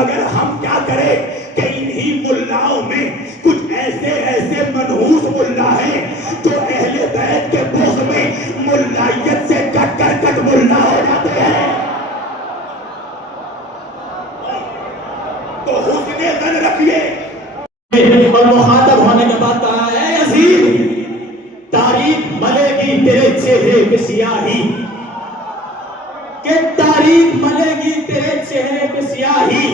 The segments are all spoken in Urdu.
مگر ہم کیا کریں کہ انہی ملاؤں میں کچھ ایسے منحوس ملا ہیں جو اہل بیت کے بغض میں ملائیت سے کٹ ملا ہو جاتے ہیں. تو حسن ظن رکھیے. اور مخاطب ہونے کے بعد کہا ہے یزید تاریخ ملے گی تیرے چہرے پہ سیاہی, کہ تاریخ ملے گی تیرے چہرے پہ سیاہی,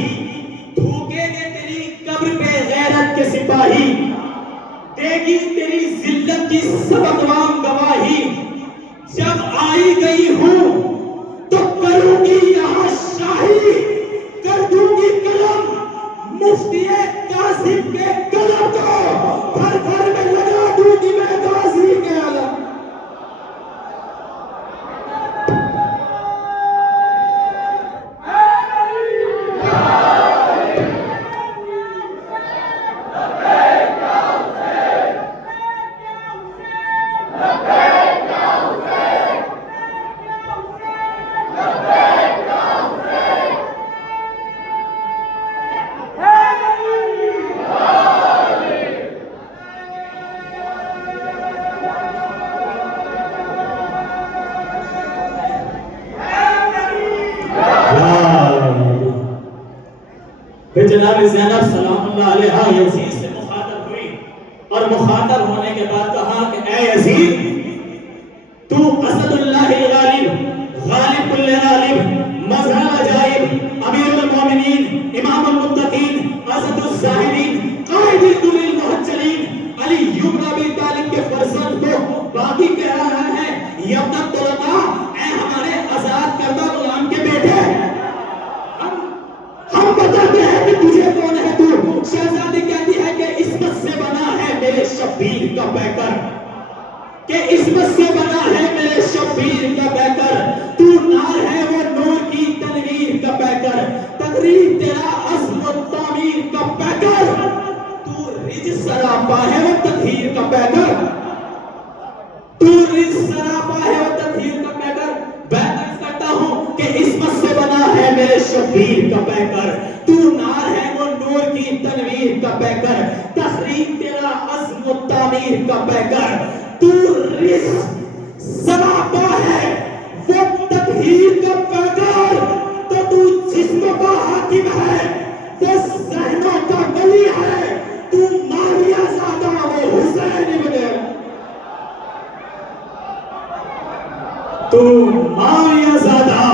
تھوکیں گے تیری قبر پہ غیرت کے سپاہی, دے گی تیری ذلت کی سب اقوام گواہی, جب آئی گئی ہوں تو کروں گی یہاں شاہی, کر دوں گی قلم مفتی کاظم کے قلم کو, گھر گھر میں لگا دوں گی میں غازی کے علم. جناب زینب سلام اللہ علیہ یزید سے مخاطب ہوئی اور مخاطب ہونے کے بعد کہا کہ اے یزید تو اسد اللہ الغالب غالب کل غالب مظہر عجائب امیر المومنین امام المتقین اسد الزاہدین قائد الدر المحجلین علی ابن ابی طالب کے فرزند کو باقی کہہ رہا ہے یبن طلقاء اے ہمارے آزاد کردہ غلام کے بیٹے, ہم بتاتے ہیں کہ تجھے کون ہے تو. شہزادی کہتی ہے کہ عصمت سے بنا ہے میرے شبیر کا پیکر, کہ عصمت سے بنا ہے میرے شبیر کا پیکر, تو نار ہے وہ نور کی تنویر کا پیکر, تقریب تیرا عزم و تعمیر کا پیکر, تو رج سراپا ہے وہ تطہیر کا پیکر, تو رج سراپا ہے وہ تطہیر کا پیکر. بیعت کرتا ہوں کہ عصمت سے بنا ہے میرے شبیر کا پیکر, تو نار ہے وہ نور کی تنویر کا پیکر, تخریب تیرا عزم و تعمیر کا پیکر, تو رزق سراپا ہے وہ تطہیر کا پیکر, تو جسم کا حاکم ہے وہ ذہنوں کا ولی ہے, تو ماریہ زادہ وہ حسین ابن, تو ماریہ زادہ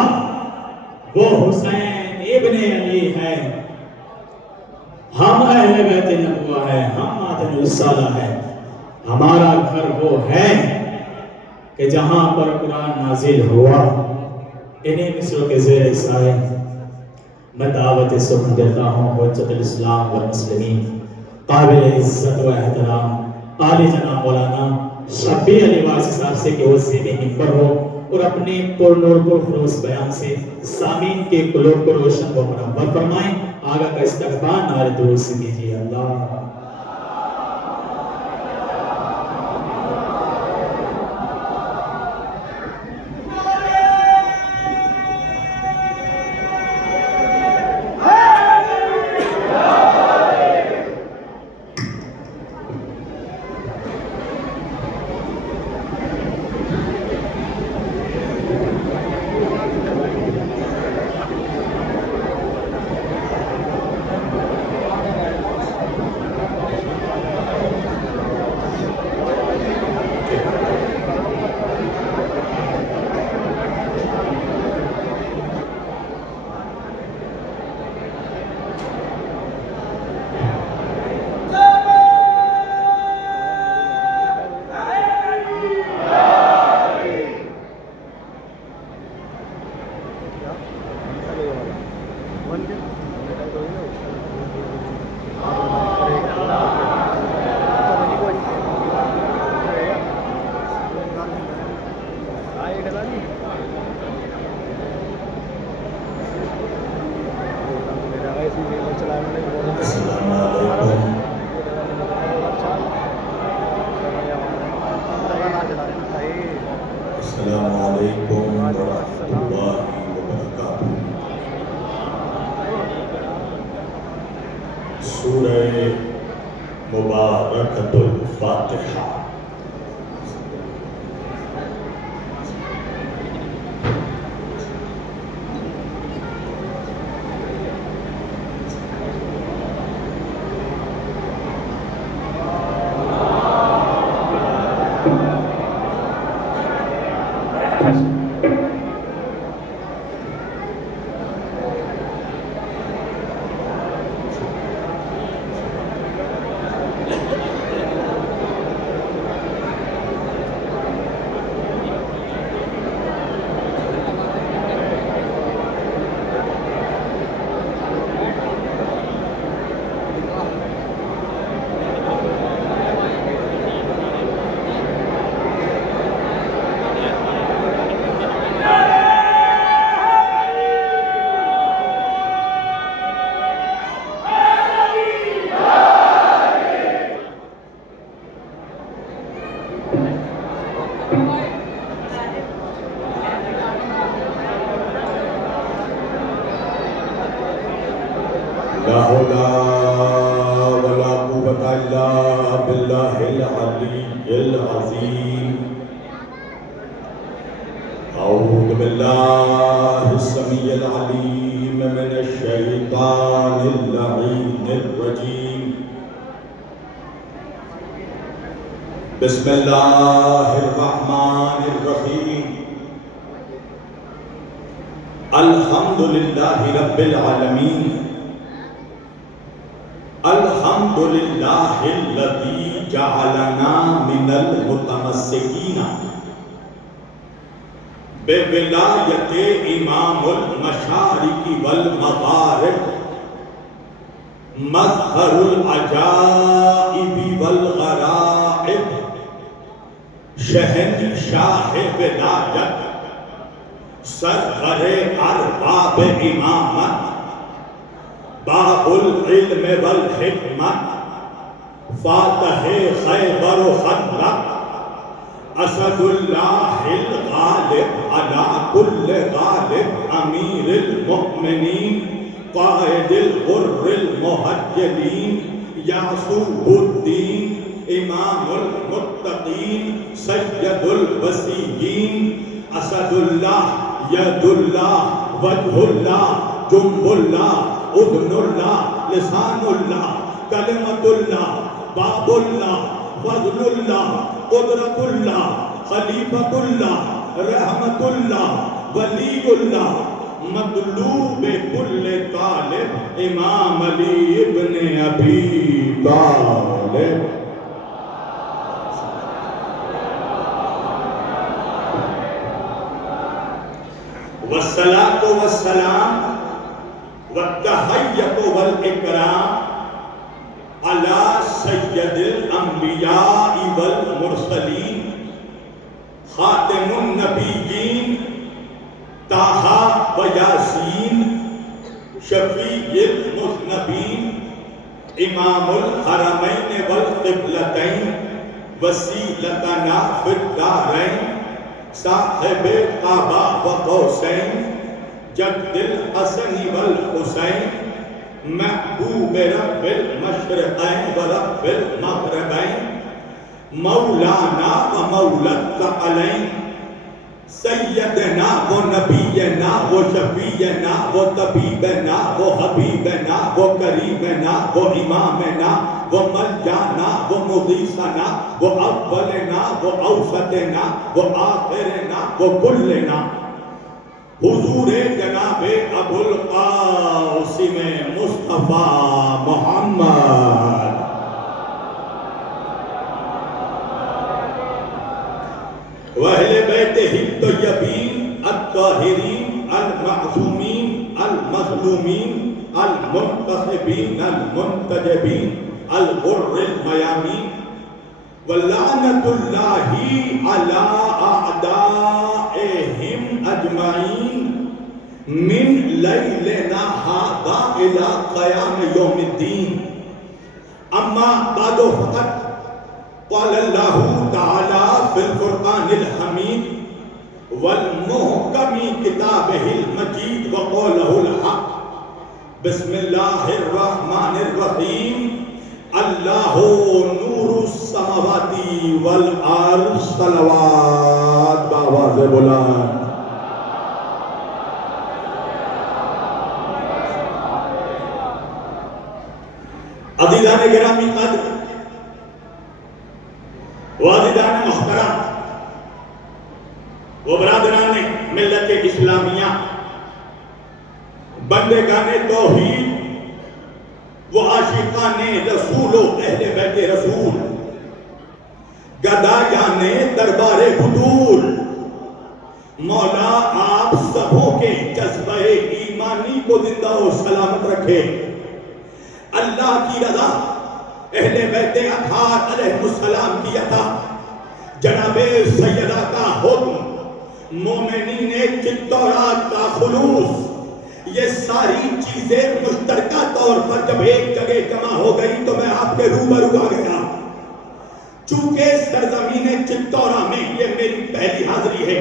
وہ حسین ابن علی ہے. ہم اہل بیت نبوہ ہے, ہم مادن رسالہ ہے, ہمارا گھر وہ ہے کہ جہاں پر قرآن نازل ہوا. انہیں مصروں کے زیر سائے میں دعوت سخن دیتا ہوں حجت الاسلام والمسلمین قابل عزت و احترام عالی جناب مولانا شبیر علی واسی صاحب سے کہ وہ زیب منبر ہو اور اپنے پر نور پر خروس بیان سے سامین کے قلوب کو روشن و منور فرمائیں. آگا کا استقبال نعرہ درود سے کیجیے. اللہ السلام علیکم ورحمۃ اللہ وبرکاتہ. سورہ مبارکۃ الفاتحہ۔ لا حول ولا قوة إلا بالله العلي العظيم۔ أعوذ بالله السميع العليم من الشيطان اللعين الرجيم۔ بسم الله الرحمن الرحيم۔ الحمد لله رب العالمين، الحمد للہ الذی جعلنا من المتمسکین بولایت امام المشارق والمغارب، مظہر العجائب والغرائب، شہنشاہ ولایت، سرور ارباب امامت، باب العلم والحکمت، فاتح خیبر و خندق، اسد اللہ الغالب علی کل غالب، امیر المؤمنین، قائد الغر المحجلین، یعصوب الدین، امام المتقین، سید الوصیین، اسد اللہ، ید اللہ، وجہ اللہ، جنب اللہ، اذن اللہ، لسان اللہ، کلمت اللہ، باب اللہ، فضل اللہ، قدرت اللہ، خلیفۃ اللہ، رحمت اللہ، ولی اللہ، مطلوب کل طالب، امام علی ابن ابی طالب۔ والصلاة والسلام والتحیت والاکرام علی سید الانبیاء والمرسلین، خاتم النبیین، طٰہٰ و یاسین، شفیع المذنبین، امام الحرمین والقبلتین، وسیلتنا فی الدارین، صاحب کعبہ و قوسین، جد الحسن والحسین، محبوب رب المشرقین و رب المغربین، مولانا و مولا الثقلین، سیدنا و نبینا و شفیعنا و طبیبنا و حبیبنا و کریمنا و امامنا و ملجانا و مغیثنا و اولنا و اوسطنا و آخرنا و کلنا، حضور جناب ابو القاسم مصطفیٰ محمد وأہل بیتہ الطیبین الطاہرین المعصومین المظلومین المنتصبین المنتجبین الغر المیامین، ولعنۃ اللہ علی اعدائہم اجمعین من لیلنا ھذا الی قیام یوم الدین۔ اما بعد فقط قال اللہ تعالی فی القرآن الحمید والمحکم کتابہ المجید وقولہ الحق بسم اللہ الرحمن الرحیم. اللہ نور السماواتی والارض. صلوات بآواز بلند. عزیزان گرامی قدر و عزیزان محترم و برادران ملت اسلامیہ، بندگان توحید و عاشقان رسول و اہل بیت رسول، گدایان دربار حضور، مولا آپ سبوں کے جذبہ ایمانی کو زندہ و سلامت رکھے. اللہ کی رضا اہل بیت اطہار علیہ السلام کی عطا، جناب سیدہ کا حکم، مومنین چتورات کا خلوص، یہ ساری چیزیں مشترکہ طور پر جب ایک جگہ جمع ہو گئی تو میں آپ کے روبرو آ گیا. چونکہ سرزمین چتورا میں یہ میری پہلی حاضری ہے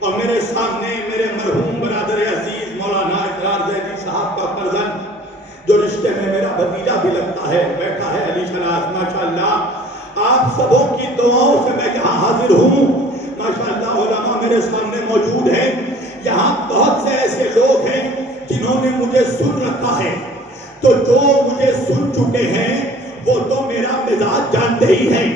اور میرے سامنے میرے مرحوم برادر عزیز مولانا اقرار زیدی صاحب کا فرزند، جو رشتے میں میرا بھتیجا بھی لگتا ہے، بیٹھا ہے علی شناس. ماشاءاللہ آپ سبوں کی دعاؤں سے میں یہاں حاضر ہوں. ماشاءاللہ علماء میرے سامنے موجود ہیں. یہاں بہت سے ایسے لوگ ہیں جنہوں نے مجھے سن رکھا ہے، تو جو مجھے سن چکے ہیں وہ تو میرا مزاج جانتے ہی ہیں.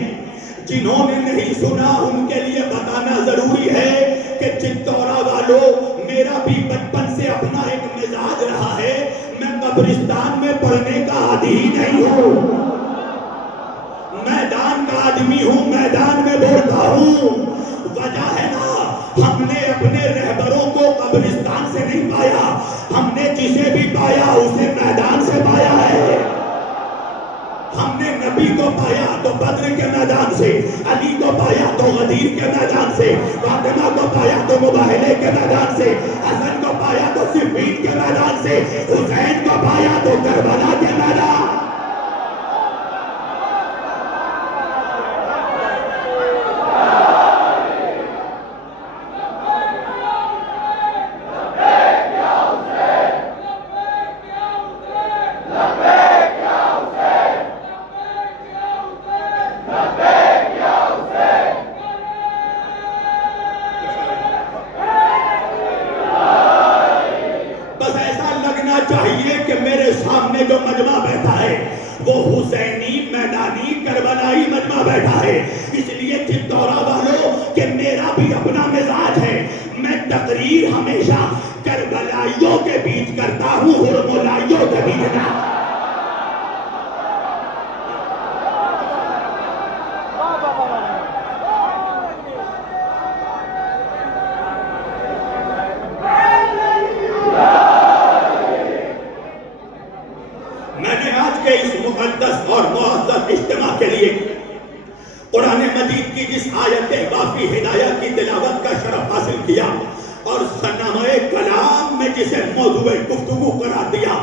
جنہوں نے نہیں سنا ان کے لیے بتانا ضروری ہے کہ چتورا والوں، میرا بھی بچپن سے اپنا ایک مزاج رہا ہے. میں قبرستان میں پڑھنے کا عادی ہی نہیں ہوں، میدان کا آدمی ہوں، میدان میں بولتا ہوں. وجہ ہے نا، ہم نے اپنے رہبروں کو قبرستان سے نہیں پایا، ہم نے جسے بھی پایا اسے میدان سے پایا ہے. ہم نے نبی کو پایا تو بدر کے میدان سے، علی کو پایا تو غدیر کے میدان سے، فاطمہ کو پایا تو مباہلے کے میدان سے، حسن کو پایا تو صفین کے میدان سے، حسین کو پایا تو کربلا کے میدان. چاہیے کہ میرے سامنے جو مجمع بیٹھا ہے وہ حسینی، میدانی، کربلائی مجمع بیٹھا ہے. اس لیے چتورا والوں کہ میرا بھی اپنا مزاج ہے. میں تقریر ہمیشہ کربلائیوں کے بیچ کرتا ہوں، ہرمولائیوں کے بیچ نہ. اور معزز اجتماع کے لیے قرآن مجید کی جس آیت واقعی ہدایت کی تلاوت کا شرف حاصل کیا اور صنمۂ کلام میں جسے موضوع گفتگو قرار دیا،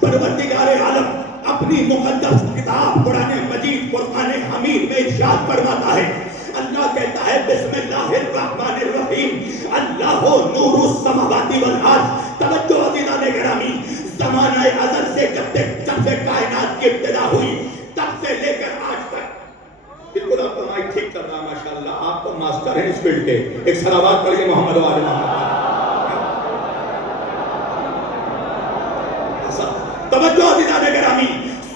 پروردگار عالم اپنی مقدس کتاب قرآن مجید فرقان حمید میں ارشاد فرماتا ہے. اللہ کہتا ہے بسم اللہ الرحمن الرحیم، اللہ نور السماوات والارض. توجہ عزیزان گرامی، زمانہ ازل سے جب سے کائنات کی ابتدا ہوئی تب سے لے کر آج تک، بالکل آپ کا مائک ٹھیک کر رہا، ماشاءاللہ آپ تو ماسٹر ہیں اس فیلڈ کے. ایک صلوات پڑھیے محمد و آل محمد. توجہ عزیزان گرامی،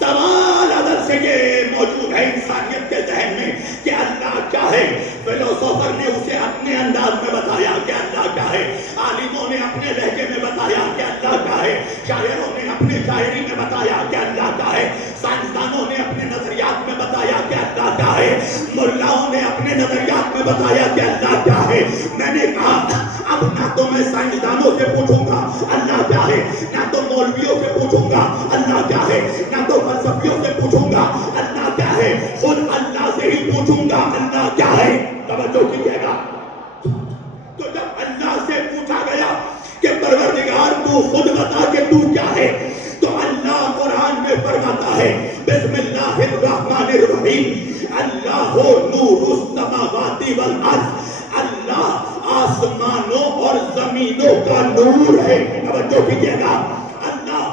سوال ازل سے یہ موجود ہے انسانیت کے ذہن میں کہ اللہ کیا ہے. فلسفر نے اسے اپنے انداز میں بتایا کہ اللہ کیا ہے، عالموں نے اپنے لہجے میں بتایا کہ اللہ کیا ہے، شاعروں نے اپنے شاعری میں بتایا کہ اللہ کیا ہے، سائنسدانوں نے اپنے نظریات میں بتایا کہ اللہ کیا ہے، ملاؤں نے اپنے نظریات میں بتایا کہ اللہ کیا ہے. میں نے کہا اب نہ تو میں سائنسدانوں سے پوچھوں گا اللہ کیا ہے، نہ تو مولویوں سے پوچھوں گا اللہ کیا ہے، نہ تو فلسفیوں سے پوچھوں گا اللہ کیا ہے، خود اللہ سے ہی پوچھوں گا اللہ کیا ہے. توجہ کیجیے گا. تو جب اللہ سے پوچھا گیا کہ پروردگار تو خود بتا کہ تو کیا ہے، تو اللہ قرآن میں فرماتا ہے بسم اللہ الرحمن الرحیم، اللہ نور السماوات والارض. اللہ آسمانوں اور زمینوں کا نور ہے. توجہ کیجیے گا، اللہ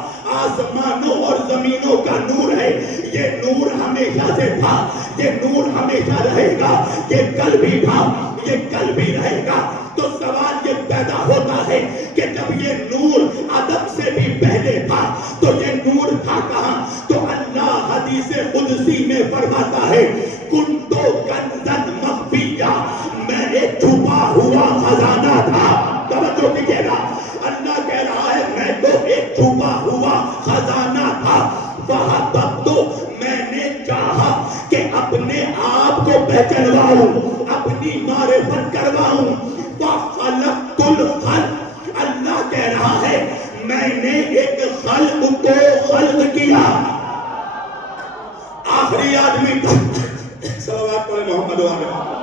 زمینوں کا نور ہے. یہ نور ہمیشہ سے تھا, یہ نور ہمیشہ رہے گا, یہ کل بھی تھا, یہ کل بھی رہے گا. تو سوال یہ پیدا ہوتا ہے کہ جب یہ نور عدم سے بھی پہلے تھا تو یہ نور تھا کہاں؟ تو اللہ حدیث قدسی میں فرماتا ہے کنتو کنزن مخفیہ, میں ایک چھپا ہوا خزانہ تھا. توجہ کیجیے گا, اللہ کہہ رہا ہے میں تو ایک چھپا ہوا خزانہ تھا. وہاں تو میں نے چاہا کہ اپنے آپ کو پہچانواؤں, اپنی معرفت کرواؤں. وَخَلَقْتُ الْخَلْقَ, اللہ کہہ رہا ہے میں نے ایک خلق کو خلق کیا. آخری آدمی صلوات پڑھیں محمد وآلہ.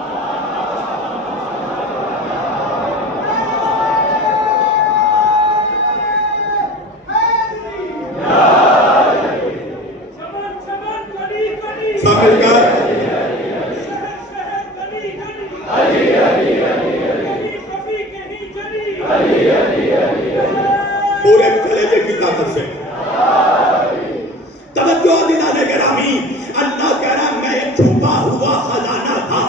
پورے کلیجے کی طاقت سے توجہ دلانے گرامی, اللہ کہہ رہا میں ایک چھپا ہوا خزانہ تھا,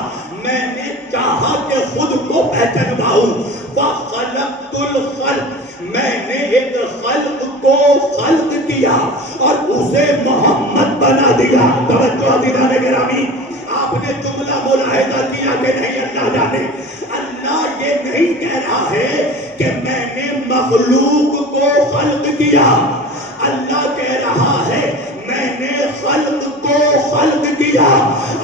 میں نے چاہا کہ خود کو پہچانواؤں. وَخَلَقْتُ الْخَلْقَ, میں نے ایک خلق کو خلق کیا اور اسے محمد بنا دیا. توجہ دلانے گرامی, آپ نے جملہ ملاحظہ کیا کہ نہیں؟ اللہ جانے, اللہ یہ نہیں کہہ رہا ہے کہ میں نے مخلوق کو خلق کیا. اللہ کہہ رہا ہے میں نے خلق کو خلق کیا.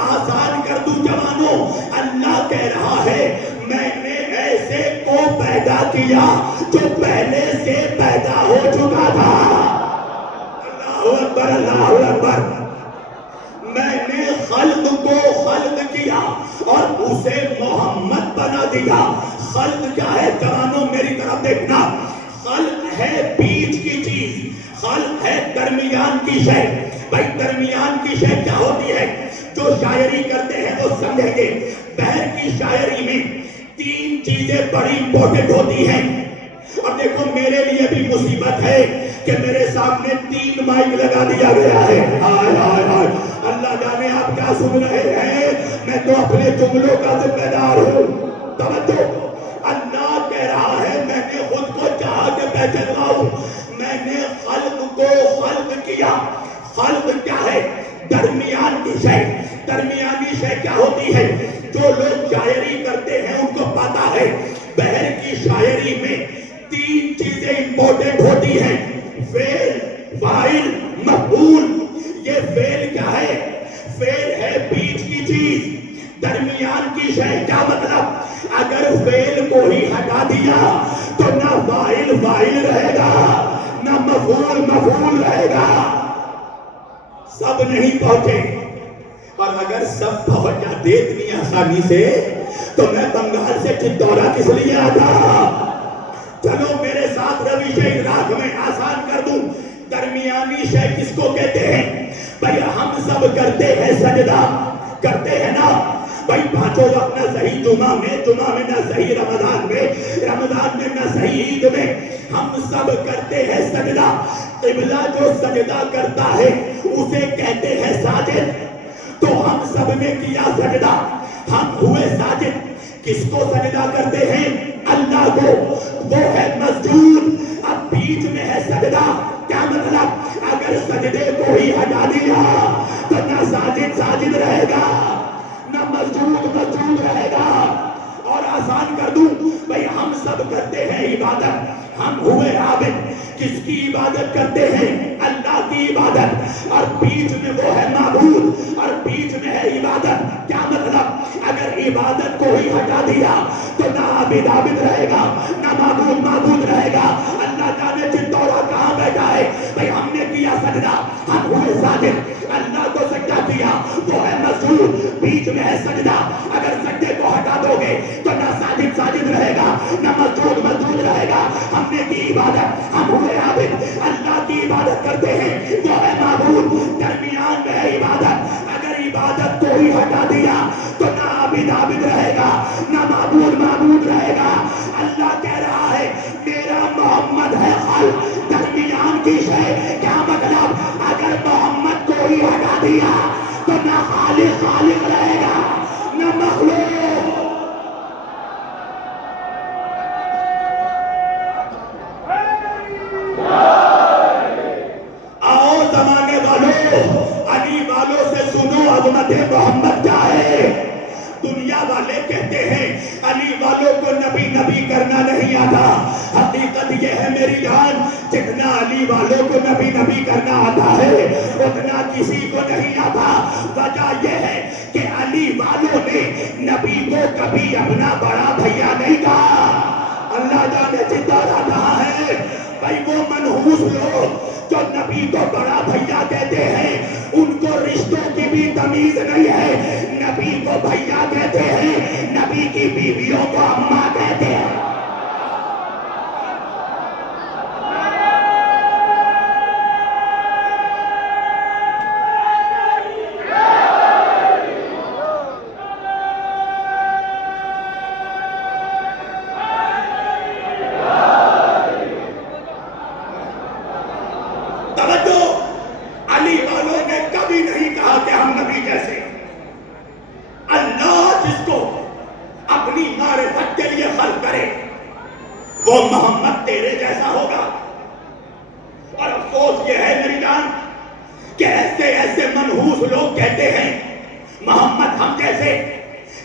آسان کر دوں جوانوں, اللہ کہہ رہا ہے میں نے ایسے کو پیدا کیا جو پہلے سے پیدا ہو چکا تھا. اللہ اکبر, اللہ اکبر. میں نے خلق کو خلق کیا اور اسے محمد بنا دیا. خلق کیا ہے جوانوں؟ میری طرف دیکھنا. خلق ہے بیچ کی چیز, خلق ہے درمیان کی شے. بھائی درمیان کی شے کیا ہوتی ہے؟ جو شاعری کرتے ہیں وہ سمجھیں گے. بہر کی شاعری میں تین چیزیں بڑی امپورٹنٹ ہوتی ہیں. اور دیکھو میرے لیے بھی مصیبت ہے کہ میرے سامنے 3 مائک لگا دیا گیا ہے. ہائے ہائے ہائے, اللہ جانے آپ کیا سن رہے ہیں, میں تو اپنے جملوں کا ذمہ دار ہوں. توجہ, اللہ کہہ رہا ہے میں نے خود کو چاہا کہ پہچانواؤں. میں نے خلق کو خلق کیا. خلق کیا ہے؟ درمیان کی شے. درمیانی شے کیا ہوتی ہے؟ جو لوگ شاعری کرتے ہیں ان کو پتا ہے بہر کی شاعری میں 3 چیزیں امپورٹنٹ ہوتی ہیں. فعل, فاعل, مفعول. یہ فعل کیا ہے؟ فعل ہے بیچ کی چیز, درمیان کی شے. کیا مطلب؟ اگر فعل کو ہی ہٹا دیا تو نہ فاعل فاعل رہے گا, نہ مفعول مفعول رہے گا. سب نہیں پہنچے, اور اگر سب پہنچ جاتے اتنی آسانی سے تو میں بنگال سے چتورا کس لیے آتا. چلو میرے ساتھ روش ادراک میں آسان کر دوں. درمیانی شے کس کو کہتے ہیں؟ بھائی ہم سب کرتے ہیں سجدہ, کرتے ہیں نا بھائی پانچوں وقت, نہ صحیح جمعہ میں نہ صحیح رمضان میں نہ صحیح عید میں, ہم سب کرتے ہیں سجدہ. قبلہ جو سجدہ کرتا ہے اسے کہتے ہیں ساجد. تو ہم سب نے کیا سجدہ, ہم ہوئے ساجد. کس کو سجدہ کرتے ہیں؟ اللہ کو, وہ ہے مسجود. اب بیچ میں ہے سجدہ. کیا مطلب؟ اگر سجدے کو ہی ہٹا دیا تو نہ ساجد ساجد رہے گا, نہ مسجود مسجود رہے گا. اور آسان کر دوں, بھئی ہم سب کرتے ہیں عبادت, ہم ہوئے عابد. کس کی عبادت کرتے ہیں؟ اللہ کی عبادت. اور بیچ میں وہ ہے معبود, اور بیچ میں ہے عبادت. کیا مطلب؟ اگر عبادت کو ہی ہٹا دیا تو نہ عابد عابد رہے گا, نہ معبود معبود رہے گا. اللہ جانے چتورا کہاں بیٹھا ہے. بھئی ہم نے کیا سجدہ, ہم ہوئے ساجد. اللہ کو سجدہ کیا, وہ ہے مسجود. بیچ میں ہے سجدہ. اگر سجدے کو ہٹا دو گے تو نہ ساجد ساجد رہے گا, نہ مسجود مسجود رہے گا. ہم نے کی عبادت, ہم ہوئے عابد. اللہ کی عبادت کرتے ہیں, وہ ہے معبود. درمیان میں ہے عبادت. اگر عبادت کو ہی ہٹا دیا تو نہ عابد عابد رہے گا, نہ معبود معبود رہے گا. اللہ کہہ رہا ہے میرا محمد ہے خلق, درمیان کی شے. کیا مطلب؟ اگر دیا تو نہ خالق خالق رہے گا نہ مخلوق. آؤ زمانے والوں، علی والوں سے سنو عظمت محمد کیا ہے. دنیا والے کہتے ہیں علی والوں کو نبی نبی کرنا نہیں آتا. حقیقت یہ ہے میری جان، جتنا علی والوں کو نبی نبی کرنا آتا ہے اتنا کسی کو نہیں آتا. وجہ یہ ہے کہ علی والوں نے نبی کو کبھی اپنا بڑا بھیا نہیں کہا. اللہ جانے زندہ رہا ہے بھائی. وہ منحوس لوگ جو نبی کو بڑا بھیا کہتے ہیں ان کو رشتوں کی بھی تمیز نہیں ہے. نبی کو بھیا کہتے ہیں، نبی کی بیویوں کو اماں کہتے ہیں. علی والوں نے کبھی نہیں کہا کہ ہم نبی جیسے. اللہ جس کو اپنی معرفت کے لیے خلق کرے وہ محمد تیرے جیسا ہوگا. اور افسوس یہ ہے میری جان کہ ایسے ایسے منحوس لوگ کہتے ہیں محمد ہم جیسے،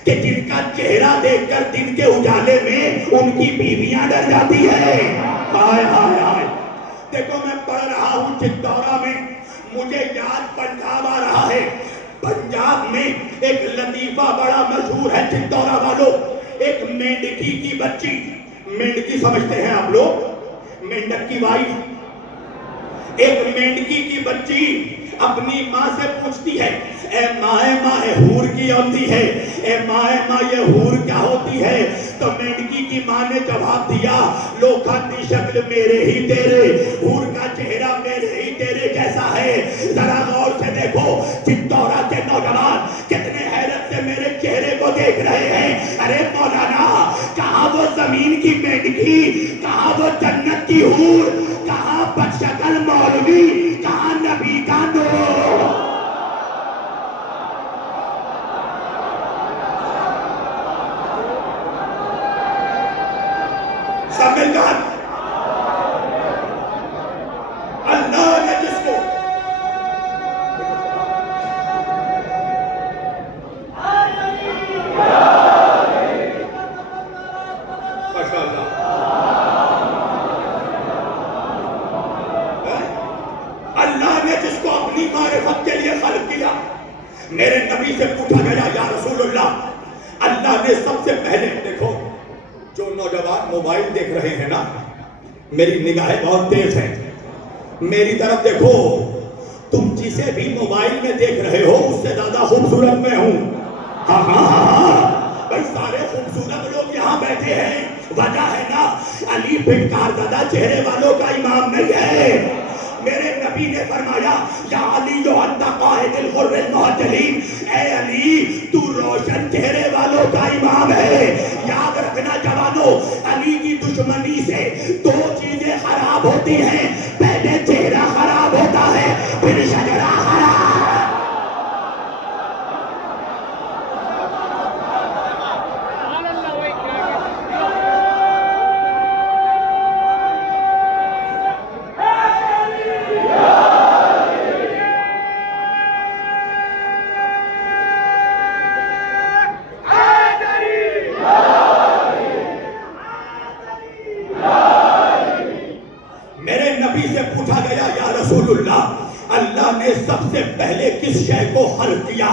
کہ جن کا چہرہ دیکھ کر دن کے اجالے میں ان کی بیویاں ڈر جاتی ہے. ہائے ہائے ہائے. دیکھو میں پڑھ رہا ہوں چتورا میں، مجھے یاد پنجاب آ رہا ہے. پنجاب میں ایک لطیفہ بڑا مشہور ہے چتورا والوں. ایک مینڈکی کی بچی، مینڈکی سمجھتے ہیں آپ لوگ، مینڈک کی وائف. ایک مینڈکی کی بچی اپنی ماں سے پوچھتی ہے اے ماں حور کی ہوتی ہے، اے ماں یہ حور کیا ہوتی ہے؟ تو مینڈکی کی ماں نے جواب دیا لوکھندی شکل میرے ہی تیرے، حور کا چہرہ میرے ہی تیرے جیسا ہے. ذرا غور سے دیکھو چتورا کے نوجوان کتنے حیرت سے میرے چہرے کو دیکھ رہے ہیں. ارے مولانا کہاں وہ زمین کی مینڈکی، کہاں وہ جنت کی حور، کہاں بدشکل مولوی، کہاں نبی کا نور. سب مل کر اللہ نے جس کو اللہ نے جس کو اپنی معرفت کے لیے خلق کیا. میرے نبی سے پوچھا گیا یا رسول اللہ، اللہ نے سب سے پہلے، دیکھو جو نوجوان موبائل دیکھ رہے ہیں نا، میری نگاہیں بہت تیز ہیں، میری طرف دیکھو. تم جسے بھی موبائل میں دیکھ رہے ہو اس سے زیادہ خوبصورت میں ہوں. ہاں ہاں ہاں بھائی سارے خوبصورت لوگ یہاں بیٹھے ہیں. وجہ ہے نا علی پھٹکار زدہ چہرے والوں کا امام نہیں ہے. میرے نبی نے فرمایا یا علی جو انت قائد الغر المحجلین، اے علی تو روشن چہرے والوں کا امام ہے. یاد رکھنا جوانوں، علی کی دشمنی سے دو چیزیں خراب ہوتی ہیں. پہلے چہرہ خراب ہوتا ہے، پھر شجرہ خراب. اللہ نے سب سے پہلے کس شے کو خلق کیا،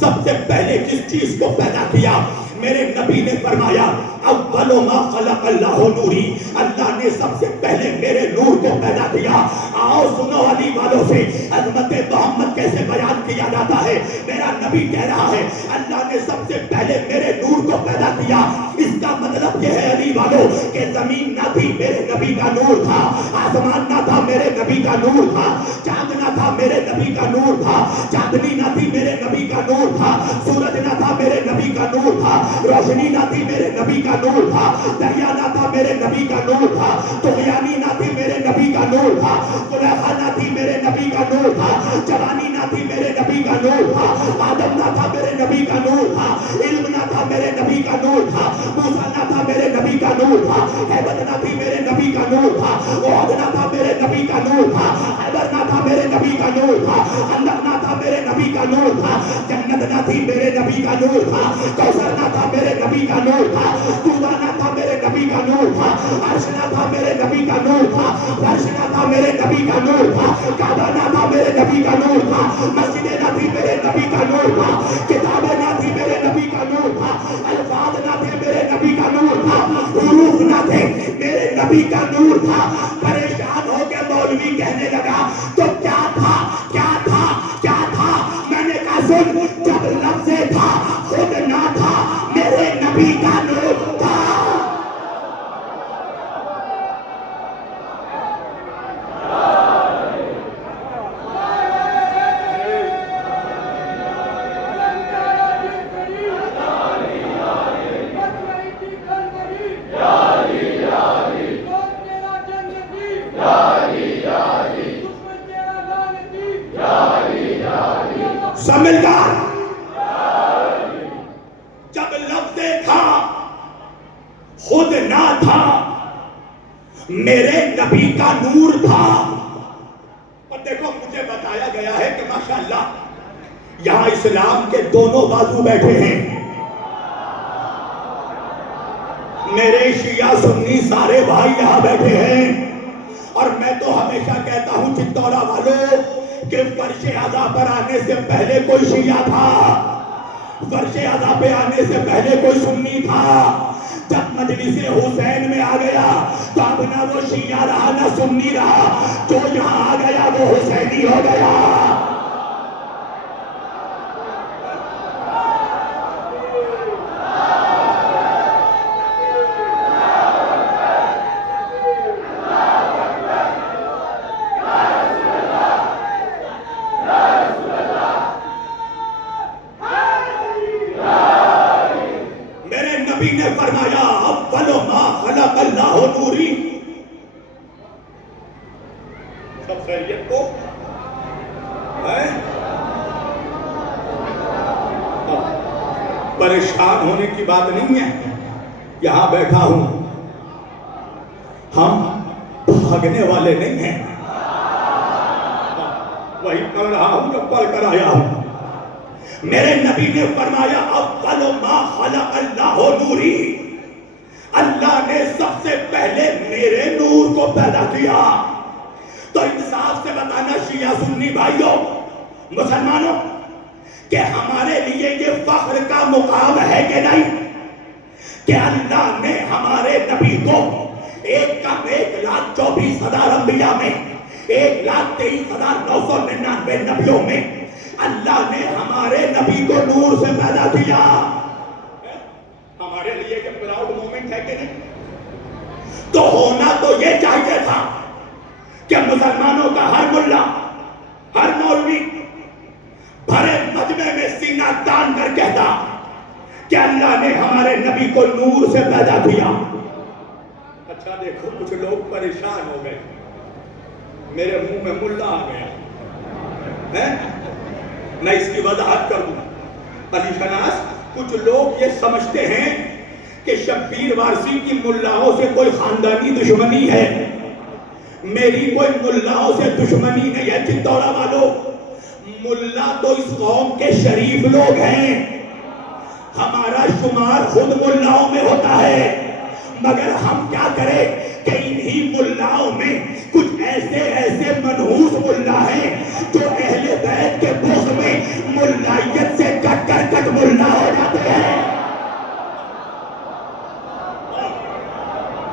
سب سے پہلے کس چیز کو پیدا کیا؟ میرے نبی نے فرمایا اول ما خلق اللہ نوری، اللہ نے سب سے پہلے میرے نور کو پیدا کیا. آؤ سنو علی والوں سے عظمت محمد کیسے بیان کیا جاتا ہے. میرا نبی کہہ رہا ہے اللہ نے سب سے پہلے میرے نور کو پیدا کیا. اس کا مطلب یہ ہے علی والوں کہ زمین نہ تھی میرے نبی کا نور تھا، آسمان نہ تھا میرے نبی کا نور تھا، چاند نہ تھا میرے نبی کا نور تھا، چاندنی نہ تھی میرے نبی کا نور تھا، سورج نہ تھا میرے نبی کا نور تھا، روشنی نہ تھی میرے نبی کا نور تھا، دریا نہ تھا میرے نبی کا نور تھا، طغیانی نہ تھی میرے نبی کا نور تھا، زلیخا نہ تھی میرے نبی کا نور تھا، جوانی نہ تھی میرے نبی کا نور تھا، آدم نہ تھا میرے نبی کا نور تھا، علم نہ تھا میرے نبی کا نور تھا، موسیٰ نہ تھا میرے نبی کا نور تھا، ہیبت نہ تھی میرے نبی کا نور تھا، احد نہ تھا میرے نبی کا نور تھا، خیبر نہ تھا میرے نبی کا نور تھا، خندق نہ تھا میرے نبی کا نور تھا، جنت نہ تھی میرے نبی کا نور تھا، کوثر نہ تھا میرے نبی کا نور تھا، طوبیٰ نہ تھا میرے نبی کا نور تھا، عرش نہ تھا میرے نبی کا نور تھا، فرش نہ تھا میرے نبی کا نور تھا، کعبہ نہ تھا میرے نبی کا نور تھا، مسجدیں نہ تھی میرے نبی کا نور تھا، کتابیں نہ تھی میرے نبی کا نور تھا، الفاظ نہ تھے میرے نبی کا نور تھا، حروف نہ تھے میرے نبی کا نور تھا۔ پریشان ہو کے مولوی کہنے لگا تو کیا تھا کیا تھا کیا تھا؟ میں نے کہا سن، جب لفظ تھا خود نہ تھا، میرے نبی کا نور تھا۔ سب مل کر جب لفظ تھا خود نہ تھا، میرے نبی کا نور تھا۔ اور دیکھو مجھے بتایا گیا ہے کہ ماشاءاللہ یہاں اسلام کے دونوں بازو بیٹھے ہیں، میرے شیعہ سنی سارے بھائی یہاں بیٹھے ہیں، اور میں تو ہمیشہ کہتا ہوں چتورا والوں کہ فرش اعضا پر آنے سے پہلے کوئی شیعہ تھا، فرش اعضا پہ آنے سے پہلے کوئی سنی تھا۔ جب مجلس حسین میں آ گیا تو اب نہ وہ شیعہ رہا نہ سنی رہا، جو یہاں آ گیا وہ حسینی ہو گیا۔ نبی نے فرمایا اول ما خلق اللہ نوری۔ سب خیریت کو پریشان ہونے کی بات نہیں ہے، یہاں بیٹھا ہوں، ہم بھاگنے والے نہیں ہیں، وہی پڑھ رہا ہوں جو پڑھ کر آیا ہوں۔ میرے نبی نے فرمایا اول ما خلق اللہ نوری، اللہ نے سب سے پہلے میرے نور کو پیدا کیا۔ تو انصاف سے بتانا شیعہ سنی بھائیوں مسلمانوں کہ ہمارے لیے یہ فخر کا مقام ہے کہ نہیں کہ اللہ نے ہمارے نبی کو 1,24,000 انبیاء میں 1,23,999 نبیوں میں اللہ نے ہمارے نبی کو نور سے پیدا کیا۔ ہمارے لیے یہ پراؤڈ مومنٹ ہے کہ نہیں؟ تو ہونا تو یہ چاہیے تھا کہ مسلمانوں کا ہر ملا ہر مولوی بھرے مجمع میں سینہ تان کر کہتا کہ اللہ نے ہمارے نبی کو نور سے پیدا کیا۔ اچھا دیکھو کچھ لوگ پریشان ہو گئے، میرے منہ میں ملا آ گیا، میں اس کی وضاحت کروں۔ علی شناس کچھ لوگ یہ سمجھتے ہیں کہ شبیر وارسی کی ملاؤں سے کوئی خاندانی دشمنی ہے، میری کوئی ملاؤں سے دشمنی نہیں ہے۔ چتورا والوں، ملا تو اس قوم کے شریف لوگ ہیں، ہمارا شمار خود ملاؤں میں ہوتا ہے، مگر ہم کیا کریں کہ انہی ملاؤں میں کچھ ایسے منحوس ملا ہیں جو اہل بیت کے بغض میں ملائیت سے کٹ ملا ہو جاتے ہیں۔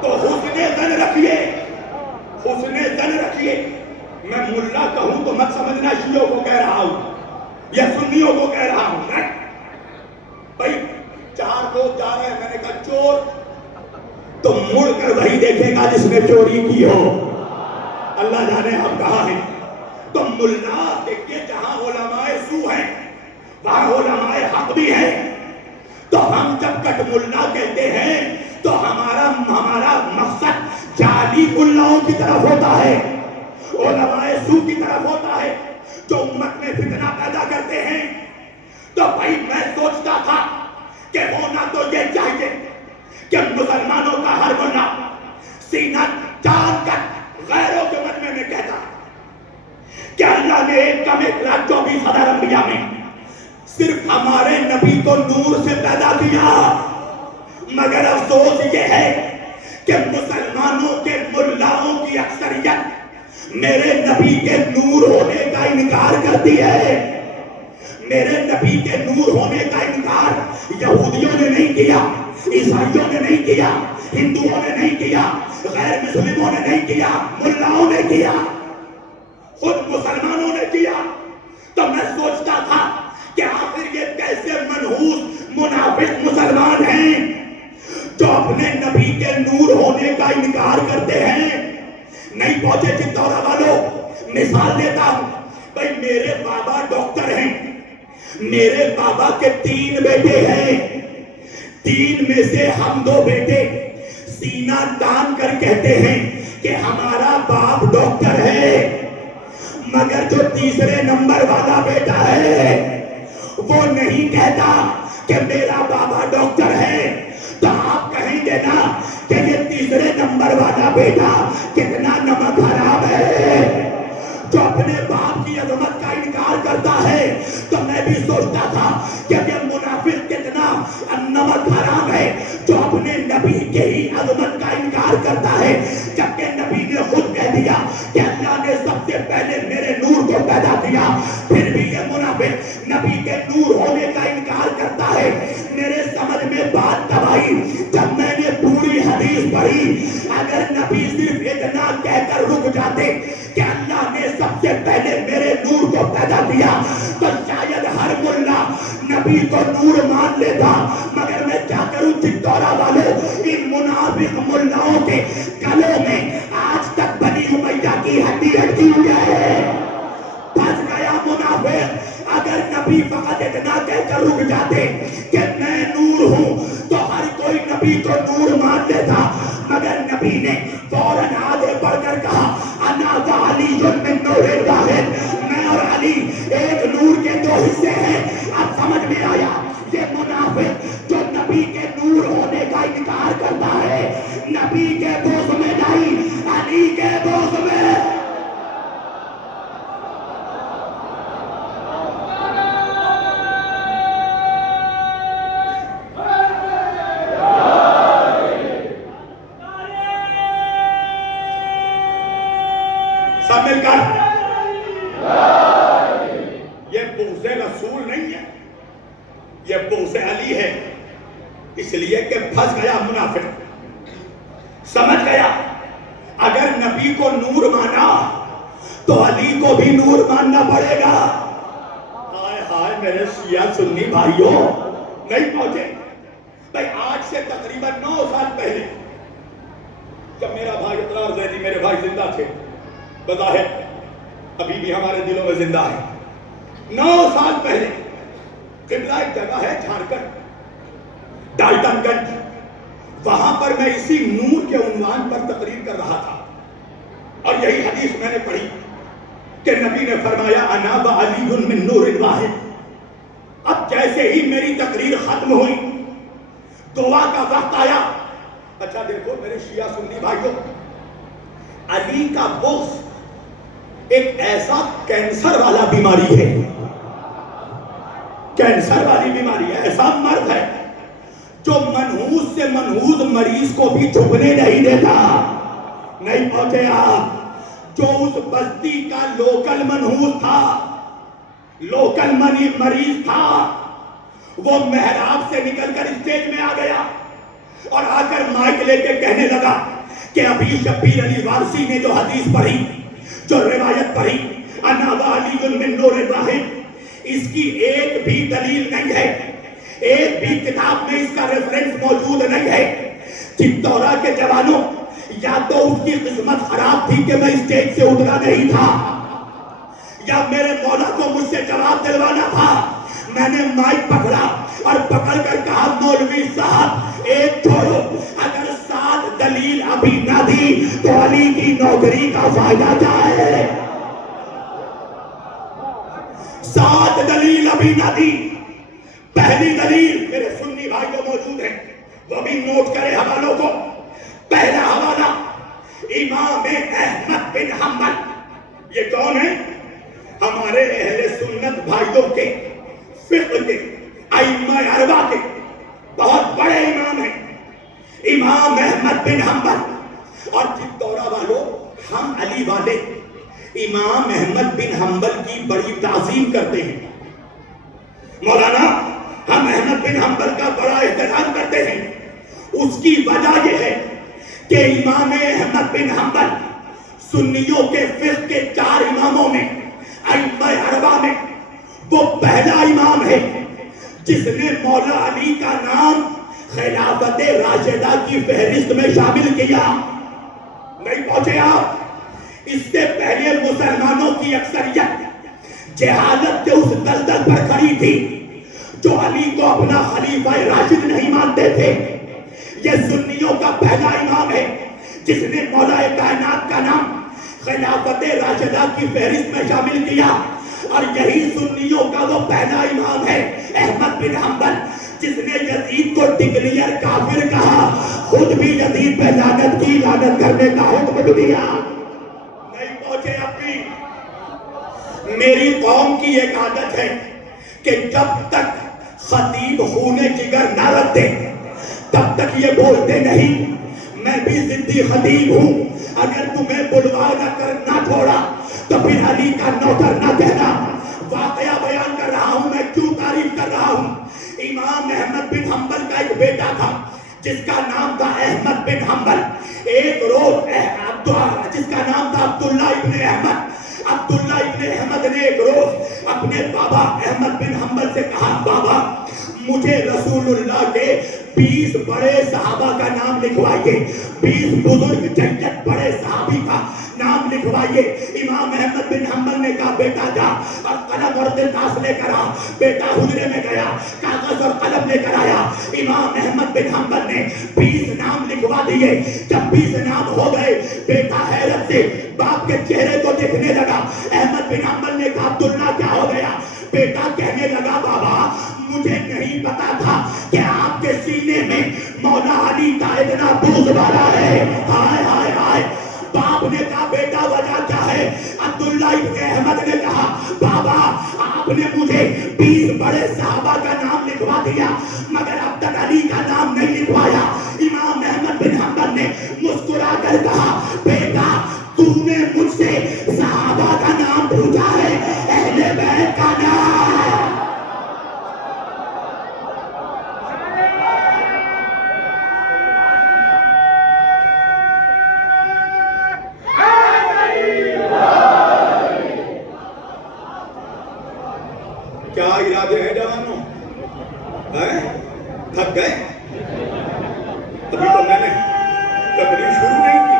تو حسن ظن رکھیے، حسن ظن رکھیے۔ میں ملا کہوں تو مت سمجھنا شیعوں کو کہہ رہا ہوں یا سنیوں کو کہہ رہا ہوں، نہیں بھائی 4 لوگ جا رہے ہیں، میں نے کہا چور، تو مڑ کر وہی دیکھے گا جس نے چوری کی ہو، اللہ جانے ہم کہاں ہیں۔ تو ملا دیکھیے جہاں علماء سو ہیں وہاں علماء حق بھی ہیں، تو ہم جب کٹ ملا کہتے ہیں تو ہمارا مقصد جعلی ملاؤں کی طرف ہوتا ہے، علماء سو کی طرف ہوتا ہے۔ جو امت میں فتنہ پیدا کرتے ہیں، تو بھائی میں سوچتا تھا کہ ہونا تو یہ چاہیے کہ مسلمانوں کا ہر ملا سینہ جان کر غیروں کے مجمع میں کہتا کہ اللہ نے 1,24,000 انبیاء میں صرف ہمارے نبی کو نور سے پیدا کیا، مگر افسوس یہ ہے کہ مسلمانوں کے ملاؤں کی اکثریت میرے نبی کے نور ہونے کا انکار کرتی ہے۔ میرے نبی کے نور ہونے کا انکار یہودیوں نے نہیں کیا، عیسائیوں نے نہیں کیا، ہندوؤں نے نہیں کیا، غیر مسلموں نے نہیں کیا، ملاؤں نے کیا، خود مسلمانوں نے کیا۔ تو میں سوچتا تھا کہ آخر یہ کیسے منحوس منافق مسلمان ہیں جو اپنے نبی کے نور ہونے کا انکار کرتے ہیں۔ نہیں پہنچے چتورا والوں، مثال دیتا ہوں، بھائی میرے بابا ڈاکٹر ہیں، میرے بابا کے 3 بیٹے ہیں، 3 میں سے ہم 2 بیٹے سینہ تان کر کہتے ہیں کہ ہمارا باپ ڈاکٹر ہے، مگر جو تیسرے نمبر والا بیٹا ہے وہ نہیں کہتا کہ میرا بابا ڈاکٹر ہے۔ تو آپ کہیں گے نا کہ یہ تیسرے نمبر والا بیٹا کتنا نمک حرام ہے، جو اپنے باپ کی عظمت کا انکار کرتا ہے۔ تو میں بھی سوچتا تھا کہ یہ منافق کتنا نمک حرام ہے جو اپنے نبی کے ہی عظمت کا انکار کرتا ہے، جبکہ نبی نے خود کہہ دیا کہ اللہ نے سب سے پہلے میرے نور کو پیدا کیا، پھر بھی یہ منافق نبی کے نور ہونے کا انکار کرتا ہے۔ میرے سمجھ میں بات تب آئی جب میں نے پوری حدیث پڑھی، اگر نبی صرف اتنا کہہ کر رک جاتے کہ اللہ نے سب سے پہلے میرے نور کو پیدا کیا، تو شاید ہر ملا نبی کو نور مان لیتا، مگر میں کیا کروں چتورا والے، ان منافق ملاؤں کے گلوں میں آج تک بنی امیہ کی ہڈی اٹکی ہوئی ہے۔ پھنس گیا منافق۔ اگر نبی فقط اتنا کہہ کر رک جاتے کہ میں نور ہوں تو ہر کوئی نبی کو نور مان لیتا، مگر نبی نے فوراً آگے بڑھ کر کہا انا وعلی من نور واحد، میں اور علی ایک نور کے 2 حصے ہیں۔ اب سمجھ میں آیا یہ منافق جو نبی کے نور ہونے کا انکار کرتا ہے، نبی کے بغض میں نہیں، علی کے بغض میں۔ سب مل کر یہ بغض رسول نہیں ہے، یہ بغض علی ہے، اس لیے کہ پھنس گیا منافق۔ سمجھ گیا اگر نبی کو نور مانا تو علی کو بھی نور ماننا پڑے گا۔ ہائے ہائے میرے شیعہ سنی بھائیوں، نہیں پہنچے۔ بھائی آج سے تقریباً 9 سال پہلے جب میرا بھائی اطرار زیدی، میرے بھائی زندہ تھے، بظاہر ابھی بھی ہمارے دلوں میں زندہ ہے، 9 سال پہلے قبلہ ایک جگہ ہے جھارکھنڈ ڈالٹن گنج، وہاں پر میں اسی نور کے عنوان پر تقریر کر رہا تھا، اور یہی حدیث میں نے پڑھی کہ نبی نے فرمایا انا وعلی من نور واحد۔ اب جیسے ہی میری تقریر ختم ہوئی، دعا کا وقت آیا۔ اچھا دیکھو میرے شیعہ سنی بھائیوں، علی کا بغض ایک ایسا کینسر والا بیماری ہے، کینسر والی بیماری ہے، ایسا مرض ہے جو منحوس سے منحوس مریض کو بھی چھپنے نہیں دیتا۔ نہیں پہنچے آپ؟ جو اس بستی کا لوکل منحوس تھا، لوکل مریض تھا، وہ محراب سے نکل کر اسٹیج میں آ گیا اور آ کر مائک لے کے کہنے لگا کہ ابھی شبیر علی وارسی نے جو حدیث پڑھی، جو روایت پڑھی انا وعلی من نور واحد، اس کی ایک بھی دلیل نہیں ہے، ایک بھی کتاب میں اس کا ریفرنس موجود نہیں ہے۔ چتورا کے جوانوں، یا تو اس کی قسمت خراب تھی کہ میں اسٹیج سے اترا نہیں تھا، یا میرے مولا کو مجھ سے جواب دلوانا تھا۔ میں نے مائک پکڑا اور پکڑ کر کہا مولوی صاحب ایک چھوڑو، اگر 7 دلیل ابھی نہ دی تو علی کی نوکری کا فائدہ کیا ہے؟ 7 دلیل ابھی نہ دی. پہلی دلیل میرے سنی بھائی جو موجود ہیں وہ بھی نوٹ کرے حوالوں کو. پہلا حوالہ امام احمد بن حنبل. یہ کون ہے؟ ہمارے اہل سنت بھائیوں کے فقہ کے ائمہ اربعہ کے بہت بڑے امام ہیں امام احمد بن حنبل. اور چتورا والوں ہم علی والے امام احمد بن حنبل کی بڑی تعظیم کرتے ہیں. مولانا ہم احمد بن حنبل کا بڑا احترام کرتے ہیں. اس کی وجہ یہ ہے کہ امام احمد بن حنبل سنیوں کے فقہ کے 4 اماموں میں ائمہ اربعہ میں وہ پہلا امام ہے جس نے مولا علی کا نام خلافت راشدہ کی فہرست میں شامل کیا. نہیں پہنچے آپ؟ اس سے پہلے مسلمانوں کی اکثریت جہالت کے اس دلدل پر کھڑی تھی جو علی کو اپنا خلیفہ راشد نہیں مانتے تھے. یہ سنیوں کا پہلا امام ہے جس نے مولا کائنات کا نام خلافت راشدہ کی فہرست میں شامل کیا. اور یہی سنیوں کا وہ پہلا امام ہے احمد بن حنبل جس نے یزید کو ڈکلیئر کافر کہا. خود بھی یزید پہ لعنت کی، لعنت کرنے کا حکم بھی دیا. نہیں پہنچے اب بھی؟ میری قوم کی ایک عادت ہے کہ جب تک خطیب خون جگر نہ رکھتے تب تک یہ بولتے نہیں میں بھی ضدی خطیب ہوں، اگر تمہیں بلوا نہ کرنا چھوڑا تو پھر علی کا نوکر نہ کہنا. واقعہ بیان کر رہا ہوں میں، کیوں تعریف کر رہا ہوں. امام احمد بن حنبل کا ایک بیٹا تھا جس کا نام تھا احمد بن حنبل. ایک روز جس کا نام تھا عبداللہ ابن احمد. عبداللہ ابن احمد نے ایک روز اپنے بابا احمد بن حنبل سے کہا بابا مجھے رسول اللہ کے 20 بڑے صحابہ کا نام لکھوائیے، 20 بزرگ جنت بڑے صحابی کا نام لکھوائیے. امام احمد بن حنبل نے کہا بیٹا جا اور قلم اور قرطاس لے کر آ. بیٹا حجرے میں گیا، کاغذ اور قلم لے کر آیا. امام احمد بن حنبل نے 20 نام لکھوا دیے. جب 20 نام ہو گئے بیٹا حیرت سے باپ کے چہرے کو دیکھنے لگا. احمد بن حنبل نے کہا عبداللہ کیا ہو گیا؟ بیٹا کہنے لگا بابا مجھے نہیں پتا تھا کہ آپ کے سینے میں مولا علی کا اتنا بوجھ بھرا ہے. ہائے ہائے ہائے. باپ نے کہا بیٹا وجہ کیا ہے؟ عبداللہ ابن احمد نے کہا بابا آپ نے مجھے 20 بڑے صحابہ کا نام لکھوا دیا مگر اب تک علی کا نام نہیں لکھوایا. امام احمد بن حنبل نے مسکرا کر کہا بیٹا تو نے مجھ سے صحابہ کا نام پوچھا ہے، اہل بیت کا نام. کیا ارادے ہیں جوانوں؟ تھک گئے؟ ابھی تو میں نے تقریر شروع نہیں کی.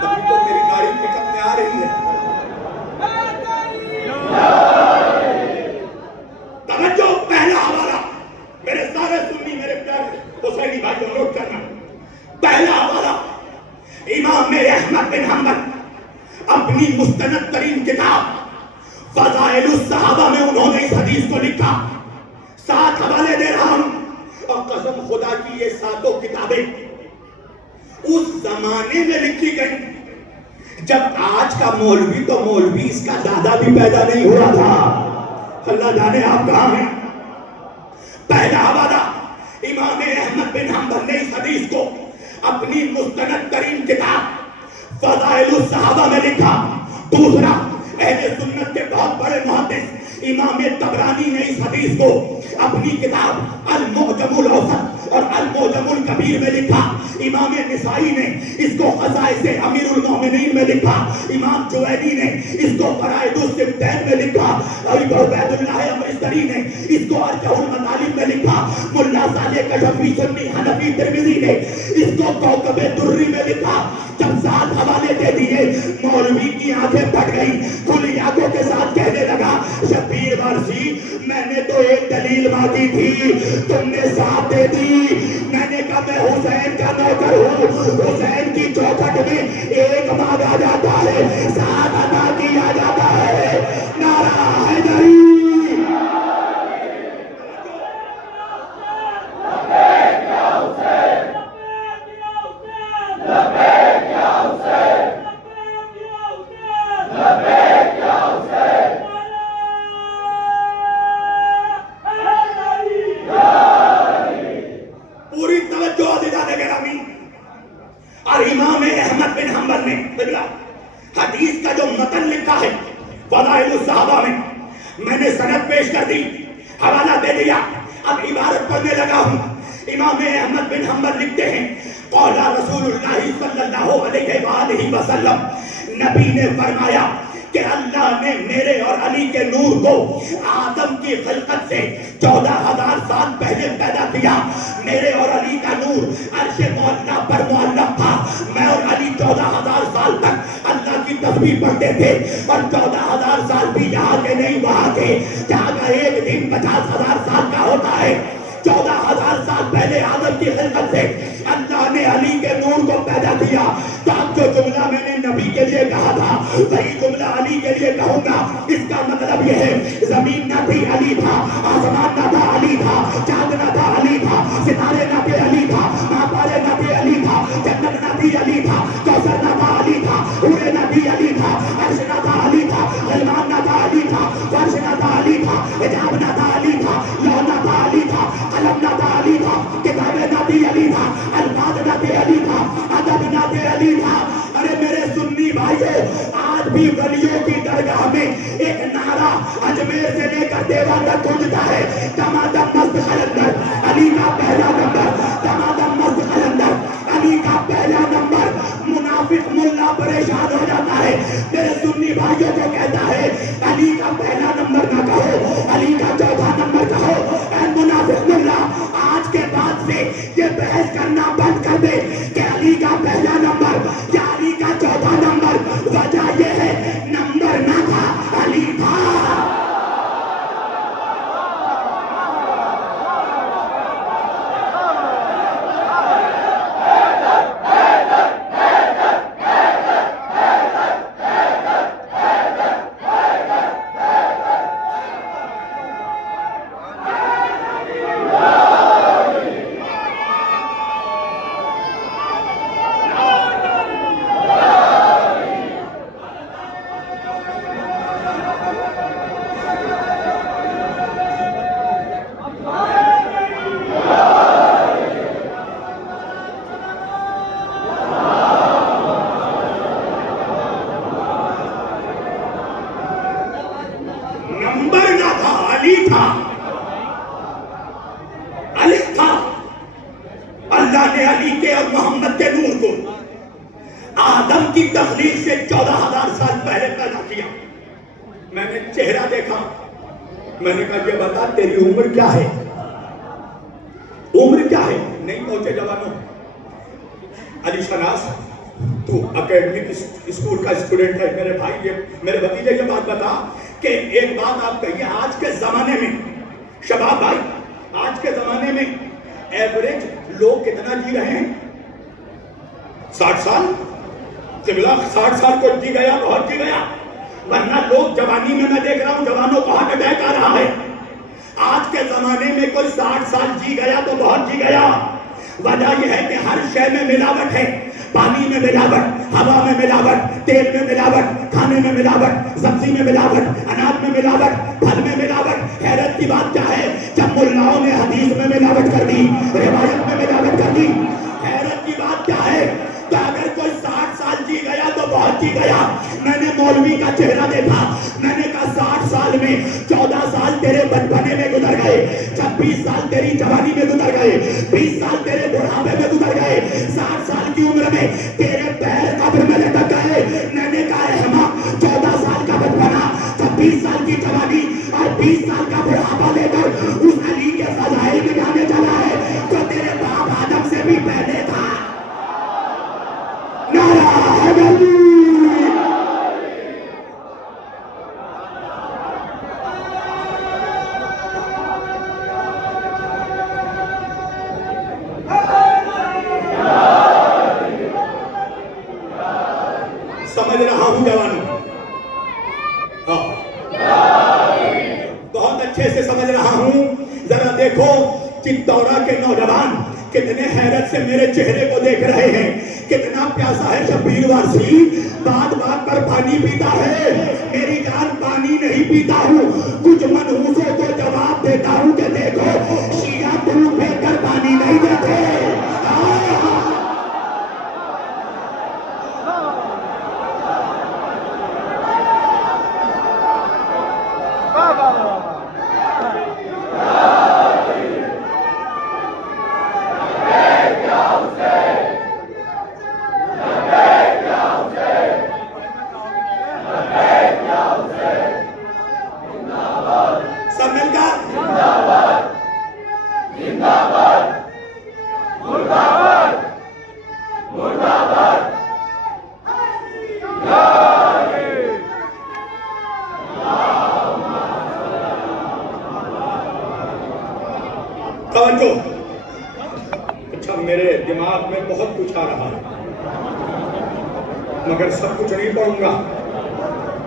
ابھی تو میری گاڑی پک اپ میں آ رہی ہے. توجہ. پہلا حوالہ میرے سارے سنی میرے پیارے حسینی بھائیوں نوٹ کرنا. پہلا حوالہ امام احمد بن حنبل اپنی مستند ترین کتاب فضائل الصحابہ میں انہوں نے اس حدیث کو لکھا. 7 حوالے دے رہا ہوں اور قسم خدا کی یہ 7 کتابیں اس زمانے میں لکھی گئی جب آج کا مولوی تو مولوی اس کا دادا بھی پیدا نہیں ہوا تھا. اللہ جانے آپ کہاں ہیں. پہلا حوالہ امام احمد بن حنبل نے اس حدیث کو اپنی مستند ترین کتاب فضائل الصحابہ میں لکھا. دوسرا اہل سنت کے بہت بڑے محدث امام طبرانی نے اس حدیث کو اپنی کتاب المعجم الاوسط اور المعجم الکبیر میں لکھا. امام نسائی نے اس کو خصائص امیر المومنین میں لکھا. امام جوینی نے اس کو فرائض السبتین میں لکھا. ابو عبید اللہ امرستری نے اس کو ارجح المطالب میں لکھا. ملا صالح کشفی سنی حنفی ترمذی نے اس کو کوکب دری میں لکھا. جب 7 حوالے دے دیے مولوی کی آنکھیں پھٹ گئی. کھلی آنکھوں کے ساتھ کہنے لگا شبیر وارسی میں نے تو ایک دلیل مانگی تھی تم نے 7 دے دی. میں نے کہا میں حسین کا نوکر ہوں. حسین کی چوکھٹ میں ایک مانگا جاتا ہے 7 عطا نے حدیث کا جو متن لکھا ہے فضائل الصحابہ میں نے سند پیش کر دی، حوالہ دے دیا، اب عبارت پڑھنے لگا ہوں۔ امام احمد بن حنبل لکھتے ہیں قال رسول اللہ صلی اللہ علیہ وآلہ وسلم، نبی نے فرمایا کہ اللہ نے میرے اور علی کے نور کو آدم کی خلقت سے 14,000 سال پہلے پیدا کیا۔ میرے اور علی کا نور عرش معلیٰ پر معلق تھا۔ میں اور علی 14,000 سال تک اللہ کی تسبیح پڑھتے تھے، اور 14,000 سال بھی یہاں کے نہیں وہاں کے، جہاں کا ایک دن 50,000 سال کا ہوتا ہے۔ 14,000 سال پہلے آدم کی خلقت سے اللہ نے علی کے نور کو پیدا کیا۔ تو اب جو جملہ میں نے نبی کے لیے کہا تھا وہی جملہ علی کے لیے کہوں گا۔ اس کا مطلب یہ ہے زمین نہ تھی علی تھا، آسمان نہ تھا علی تھا، چاند نہ تھا علی تھا، ستارے نہ تھے علی تھا، ماپارے نہ تھے علی تھا، جنت نہ تھی علی تھا، کوثر نہ تھا علی تھا، حوریں نہ تھی علی تھا، عرش نہ تھا علی تھا، غلمان نہ تھا علی تھا، فرش نہ تھا علی تھا، حجاب نہ تھا علی تھا، لوح نہ تھا علی تھا، قلم نہ تھا علی تھا، کتابیں نہ تھی علی تھا، الفاظ نہ تھے علی تھا، ادب نہ تھے علی تھا۔ ارے میرے سنی بھائیو، آج بھی ولیوں کی درگاہ میں ایک نعرہ اجمیر سے لے کر دیوبند تک گونجتا ہے، دمادم مست قلندر علی کا پہلا نمبر، دمادم مست قلندر علی کا پہلا نمبر۔ منافق ملا پریشان ہو جاتا ہے، میرے سنی بھائیوں کو کہتا ہے علی کا پہلا نمبر نہ کہو، علی کا چوتھا نمبر کہو۔ اے منافق ملا، آج کے بعد سے یہ بحث کرنا بند کر دے کہ علی کا پہلا نمبر یا علی کا چوتھا نمبر۔ وجہ یہ ہے نمبر نہ تھا، علی تھا۔ نمبر نہ تھا، علی تھا، علی تھا۔ اللہ نے علی کے اور محمد کے نور کو آدم کی تخلیق سے 14,000 سال پہلے پیدا کیا۔ میں نے چہرہ دیکھا، میں نے کہا یہ بتا تیری عمر کیا ہے، عمر کیا ہے؟ نہیں پہنچے جوانوں، علی شناس تو اکیڈمک اسکول کا اسٹوڈنٹ ہے، میرے بھائی میرے بھتیجے یہ بات بتا کہ ایک بات آپ کہیے، آج کے زمانے میں شباب بھائی، آج کے زمانے میں ایوریج لوگ کتنا جی رہے ہیں؟ 60 سال؟ قبلہ 60 سال کو جی گیا، بہت جی گیا، ورنہ لوگ جوانی میں دیکھ رہا ہوں جوانوں کو ہارٹ اٹیک آ رہا ہے۔ آج کے زمانے میں کوئی 60 سال جی گیا تو بہت جی گیا۔ وجہ یہ ہے کہ ہر شے میں ملاوٹ ہے، پانی میں ملاوٹ، ہوا میں ملاوٹ، تیل میں ملاوٹ، کھانے میں ملاوٹ، سبزی میں ملاوٹ، اناج میں ملاوٹ، پھل میں ملاوٹ۔ حیرت کی بات کیا ہے، جب ملاؤں نے حدیث میں ملاوٹ کر دی، روایت میں ملاوٹ کر دی، حیرت کی بات کیا ہے؟ تو اگر کوئی 60 سال جی گیا تو بہت جی گیا۔ میں نے مولوی کا چہرہ دیکھا، میں نے کہا 60 سال میں 14 سال تیرے بچپنے میں گزر گئے، 26 سال تیری جوانی میں گزر گئے، 20 سال تیرے بڑھاپے میں گزر گئے، 60 سال کی عمر میں تیرے پیر قبر میں لٹک گئے۔ میں نے کہا احمق، 14 سال کا بچپنا، 26 سال کی جوانی اور 20 سال کا بڑھاپا لے کر اس علی کے فضائل میں جانے چلا ہے جو تیرے باپ آدم سے بھی پہلے تھا۔ نعرہ حیدری! سمجھ رہا ہوں جوانوں، بہت اچھے سے سمجھ رہا ہوں۔ ذرا دیکھو چتورا کے نوجوان کتنے حیرت سے میرے چہرے کو دیکھ رہے ہیں، کتنا پیاسا ہے شبیر وارسی، بات بات پر پانی پیتا ہے۔ میری جان پانی نہیں پیتا ہوں، کچھ منحوسوں کو جواب دیتا ہوں کہ دیکھو شیعہ دودھ پھینک کر پانی نہیں دیتے۔ بہت کچھ آ رہا ہے مگر سب کچھ نہیں پڑھوں گا،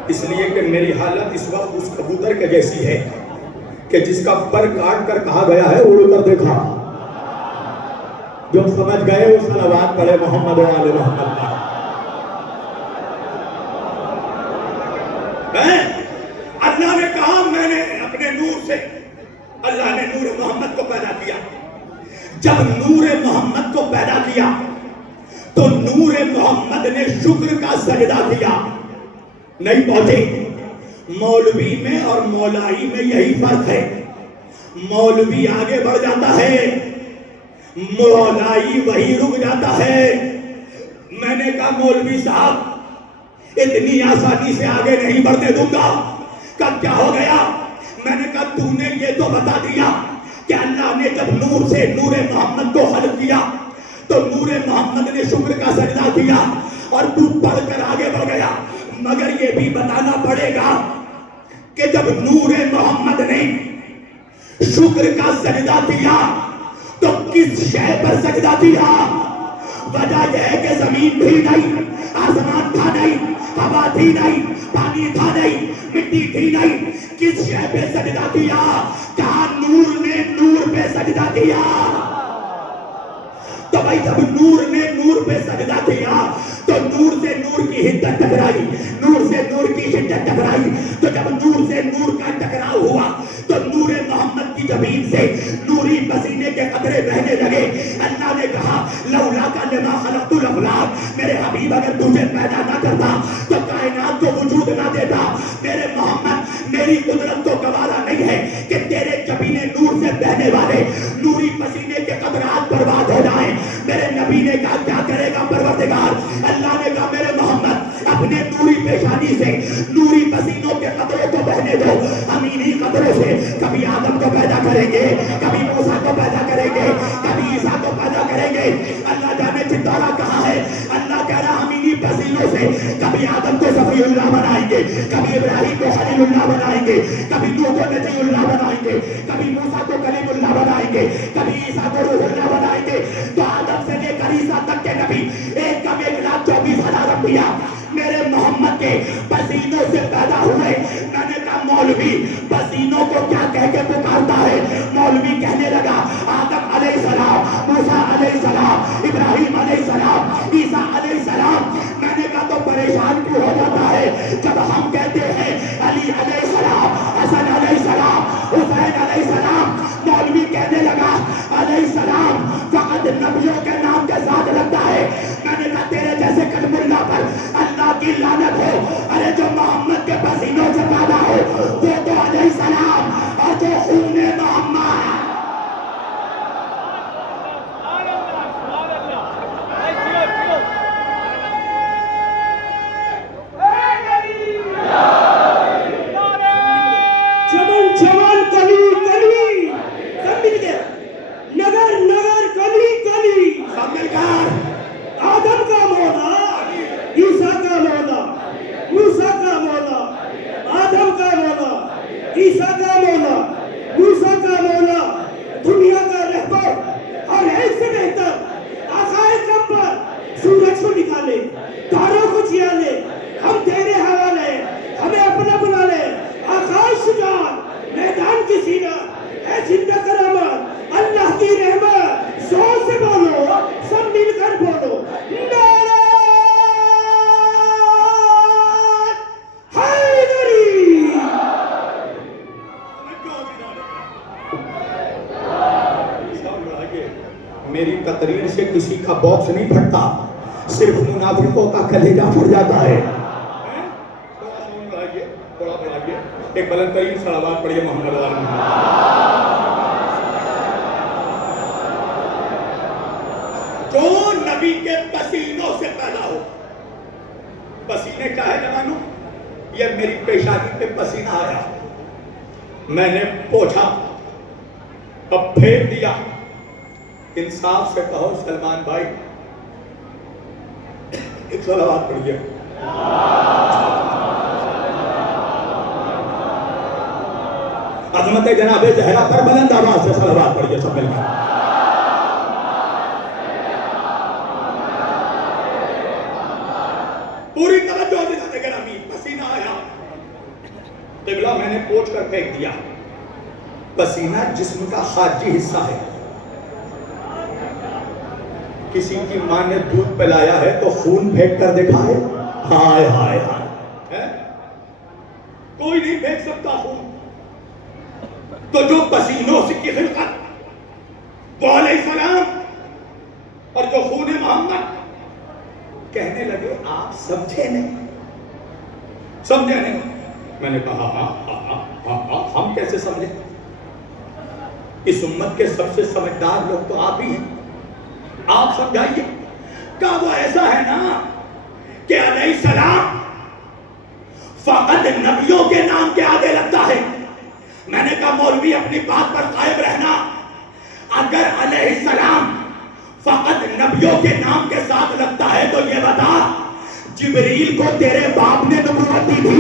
اس لیے کہ میری حالت اس وقت اس کبوتر کے جیسی ہے کہ جس کا پر کاٹ کر کہا گیا ہے اڑ کر دیکھا۔ جو سمجھ گئے وہ صلوات پڑھے محمد و آل محمد۔ اللہ نے کہا میں نے اپنے نور سے، اللہ نے نور محمد کو پیدا کیا۔ جب نور محمد کو پیدا کیا تو نور محمد نے شکر کا سجدہ کیا۔ نہیں پہنچے؟ مولوی میں اور مولائی میں یہی فرق ہے، مولوی آگے بڑھ جاتا ہے، مولائی وہی رک جاتا ہے۔ میں نے کہا مولوی صاحب اتنی آسانی سے آگے نہیں بڑھنے دوں گا۔ کب کیا ہو گیا؟ میں نے کہا تو نے یہ تو بتا دیا کہ اللہ نے جب نور سے نور محمد کو خلق کیا تو نور محمد نے شکر کا سجدہ کیا اور تو پڑھ کر آگے بڑھ گیا، مگر یہ بھی بتانا پڑے گا کہ جب نور محمد نے شکر کا سجدہ کیا تو کس شے پر سجدہ کیا؟ وجہ یہ ہے کہ زمین تھی نہیں، آسمان تھا نہیں، ہوا تھی نہیں، پانی تھا نہیں، مٹی تھی نہیں، کس شے پہ سجدہ کیا؟ کہا نور نے نور پہ سجدہ کیا۔ تو بھائی جب نور نے نور پہ سجدہ کیا تو نور سے نور کی حدت ٹکرائی، نور سے نور کی شدت ٹکرائی، تو جب نور سے نور کا ٹکراؤ ہوا تو نور محمد کی زمین سے نوری پسینے کے قطرے بہنے لگے۔ اللہ نے کہا لولا کا لما خلقت الافلاک، میرے حبیب اگر تجھے پیدا نہ کرتا تو کائنات کو وجود نہ دیتا۔ میرے محمد میری قدرت کو گوارا نہیں ہے کہ تیرے جبینے نور سے بہنے والے نوری پسینے کے قطرات برباد ہو جائیں۔ میرے نبی نے کہا کیا کرے گا پروردگار؟ اللہ نے کہا میرے محمد اپنے نوری پیشانی سے نوری پسینوں کے قطروں کو بہنے دو، ہم انہی قطروں سے کبھی آدم کو پیدا کریں گے، کبھی موسیٰ کو پیدا کریں گے، کبھی عیسیٰ کو پیدا کریں گے۔ اللہ جانے چندارہ کہاں ہے؟ اللہ کہہ رہا ہم انہی پسینوں سے کبھی آدم کو صفی اللہ بنائیں گے، کبھی ابراہیم کو خلیل اللہ بنائیں گے، کبھی نوح کو نجی اللہ بنائیں گے، کبھی موسیٰ کو کلیم اللہ بنائیں گے، کبھی عیسیٰ کو روح اللہ بنائیں گے۔ تو آدم سے لے کر عیسیٰ تک کے نبی 1,24,000 انبیاء میرے محمد کے پسینوں سے پیدا ہوئے۔ میں نے کہا مولوی پسینوں کو کیا کہہ کے پکارتا ہے؟ مولوی کہنے لگا آدم علیہ السلام، موسیٰ علیہ السلام، ابراہیم علیہ السلام، عیسیٰ علیہ السلام۔ میں نے کہا تو پریشان کیوں ہو جاتا ہے جب ہم کہتے ہیں علی علیہ السلام، حسن علیہ السلام، حسین علیہ السلام؟ مولوی کہنے لگا علیہ السلام فقط نبیوں کے نام کے ساتھ لگتا ہے۔ میں نے کہا تیرے جیسے کلم اللہ پر اللہ کی لعنت ہو۔ ارے جو محمد کے پسینوں سے پیدا ہو وہ تو علیہ السلام، اور جو خون محمد میری تقریر سے کسی کا باکس نہیں پھٹتا، صرف منافقوں کا کلیجہ پھٹ جاتا ہے۔ ایک بلند ترین صلوات پڑھیے محمد علیہ وسلم۔ جو نبی کے پسینوں سے پیدا ہو، پسینے کیا ہے جوانوں؟ یہ میری پیشانی پہ پسینہ آیا، میں نے پوچھا، اب پھینک دیا۔ انصاف سے کہو سلمان بھائی ایک صلوات پڑھیے۔ عظمت جناب زہرا پر بلند آواز سے صلوات پڑھیے سب مل کر۔ پوری توجہ دلانے کے نامی پسینہ آیا، قبلہ میں نے پوچھ کر پھینک دیا۔ پسینہ جسم کا خارجی حصہ ہے، کسی کی ماں نے دودھ پلایا ہے تو خون پھینک کر دکھائے، ہائے ہائے ہائے، کوئی نہیں پھینک سکتا خون۔ تو جو پسینوں سے کی خلقت وہ علیہ السلام اور جو خون محمد، کہنے لگے آپ سمجھے نہیں، سمجھے نہیں۔ میں نے کہا ہاں ہم کیسے سمجھے؟ اس امت کے سب سے سمجھدار لوگ تو آپ ہی ہیں، آپ سمجھائیے۔ کہا وہ ایسا ہے نا کہ علیہ السلام فقط نبیوں کے نام کے آگے لگتا ہے۔ میں نے کہا مولوی اپنی بات پر قائم رہنا، اگر علیہ السلام فقط نبیوں کے نام کے ساتھ لگتا ہے تو یہ بتا جبریل کو تیرے باپ نے نبوت دی تھی؟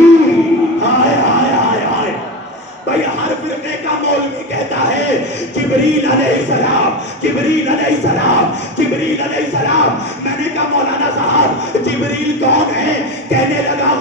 ہائے ہائے ہائے ہائے، بھائی ہر فرقے کا مولوی کہتا ہے جبریل علیہ السلام، جبریل علیہ السلام، جبریل علیہ السلام۔ میں نے کہا مولانا صاحب جبریل کون ہے؟ کہنے لگا